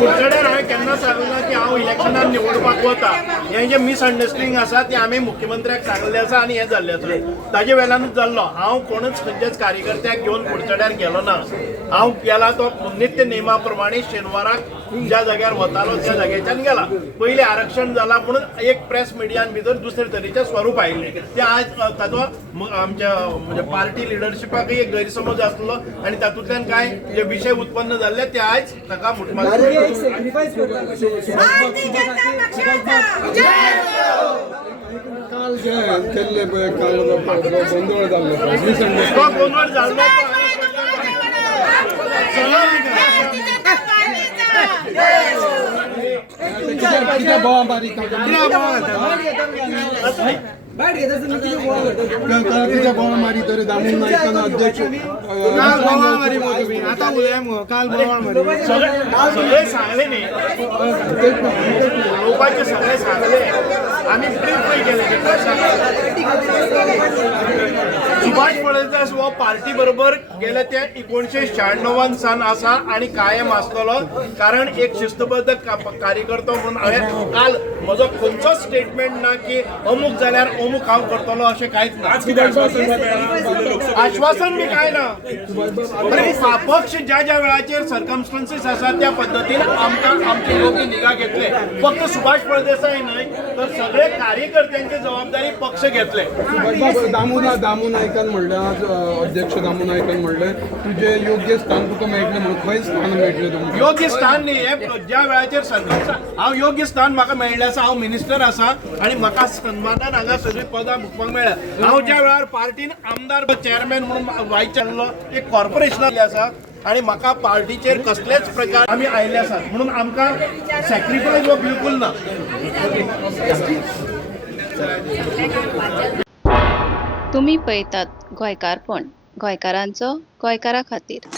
कुडचड्यार हांवें केन्ना सांगलां की हांव इलेक्शनात निवडपाक वता हें जें मिसअंडरस्टँडिंग आसा ती हांवें मुख्यमंत्र्याक सांगलें आसा आनी हें जाल्लें आसा ताजे वेल्यानूच जाल्लो। हांव कोणूच खंयच्याच कार्यकर्त्याक घेवन कुडचड्यार गेलो ना। हांव गेला तो नित्य नेमा प्रमाणे शेनवाराक ज्या जाग्यार वतालो त्या जाग्याच्यान गेला। पयलीं आरक्षण जालां म्हणून एक प्रेस मिडियान भितर दुसरे तरेचें स्वरूप आयिल्लें ते आज ताचो आमच्या म्हणजे पार्टी लिडरशिपाकय एक गैरसमज आसलो आनी तातूंतल्यान कांय जे विशय उत्पन्न जाल्ले ते आयज ताका मुठमात काल जे केल्ले पळय काल गोंधळ जाल्लो तो गोंधळ जाल्लो कितें बोवा मारी कितें बोवा मारी तर दामून नायकान अध्यक्ष काल बोवा मारी तुम्ही आता उलया मगो काल बोवा मारी सगळे सांगले न्ही लोकांचे सगळे सांगले आम्ही पळय गेले सुभाष फळदेसाय हो पार्टी बरोबर गेले ते 1996 सान आसा आणि कायम आसतलो कारण एक शिस्तबद्ध कार्यकर्तो म्हणून हांवें काल म्हजो खंयचोच स्टेटमेंट ना की अमूक जाल्यार अमूक हांव करतलो अशें कांयच ना। आश्वासन बी काय ना पक्ष ज्या ज्या वेळाचेर सर्कमस्टन्सीस आसा त्या पद्दतीन आमकां आमचे योग्य निगा घेतले। फक्त सुभाष फळदेसाय न्हय तर सगळे कार्यकर्त्यांची जबाबदारी पक्ष घेतले। दामू नायकान म्हणलें आज अध्यक्ष दामू नायकान म्हणलें तुझे योग्य स्थान तुका मेळटलें म्हणून खंय स्थान मेळटलें तुमकां? योग्य स्थान न्ही हे ज्या वेळाचेर हांव योग्य स्थान म्हाका मेळिल्लें आसा। हांव मिनिस्टर आसा आनी म्हाका सन्मानान हांगा सगळीं पदां भोगपाक मेळ्ळ्या। हांव ज्या वेळार पार्टीन आमदार चेअरमॅन म्हणून व्हायस चॅरमॅन एक कॉर्पोरेशनाक आसा आणि म्हाका पार्टीचेर कसलेच प्रकार आमी आयिल्ले आसात म्हणून आमकां सॅक्रिफायस हो बिलकुल ना। तुम्ही पळयतात गोंयकारपण गोंयकारांचो गोंयकारा खातीर।